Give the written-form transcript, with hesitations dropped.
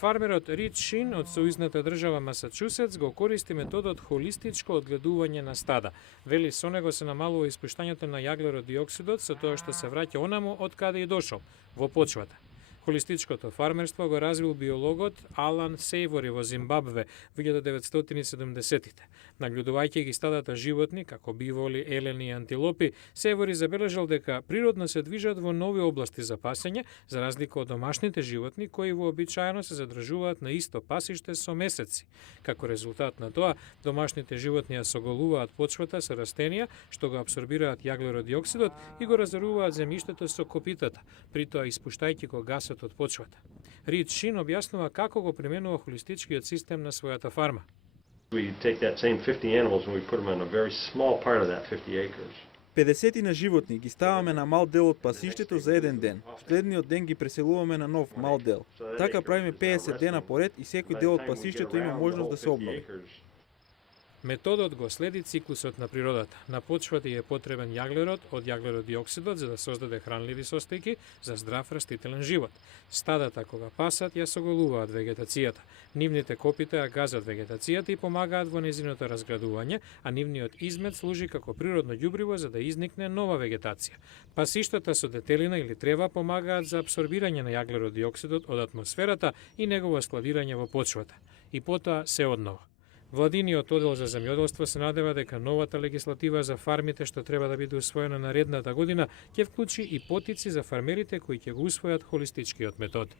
Фармерот Рид Шин од сојузната држава Масачусетс го користи методот холистичко одгледување на стада. Вели со него се намалува испуштањето на јаглерод диоксидот со тоа што се враќа онаму од каде и дошол, во почвата. Холистичкото фармерство го развил биологот Алан Сейвори во Зимбабве во 1970-тите. Нагледувајќи ги стадата животни, како биволи, елени и антилопи, Сейвори забележал дека природно се движат во нови области за пасење, за разлика од домашните животни кои вообичаено се задржуваат на исто пасиште со месеци. Како резултат на тоа, домашните животни ја соголуваат почвата со растенија што го апсорбираат јаглерод диоксидот и го разоруваат земјиштето со копитата, при тоа испуштајќи го гасот од почвата. Рид Шин објаснува како го применува холистичкиот систем на својата фарма. We take that same 50 animals and we put them on a very small part of that 50 acres. 50 на животни ги ставаме на мал дел од пасиштето за еден ден. Следниот ден ги преселуваме на нов мал дел. Така правиме 50 дена поред и секој дел од пасиштето има можност да се обнови. Методот го следи циклусот на природата. На почвата е потребен јаглерод од јаглерод диоксидот за да создаде хранливи состојки за здрав растителен живот. Стадата кога пасат ја соголуваат вегетацијата. Нивните копита ја газат вегетацијата и помагаат во незиното разградување, а нивниот измет служи како природно ѓубриво за да изникне нова вегетација. Пасиштата со детелина или трева помагаат за апсорбирање на јаглерод диоксидот од атмосферата и негово складирање во почвата. И потоа се однова. Владиниот оддел за земјоделство се надева дека новата легислатива за фармите што треба да биде усвоена наредната година ќе вклучи и потици за фармерите кои ќе го усвојат холистичкиот метод.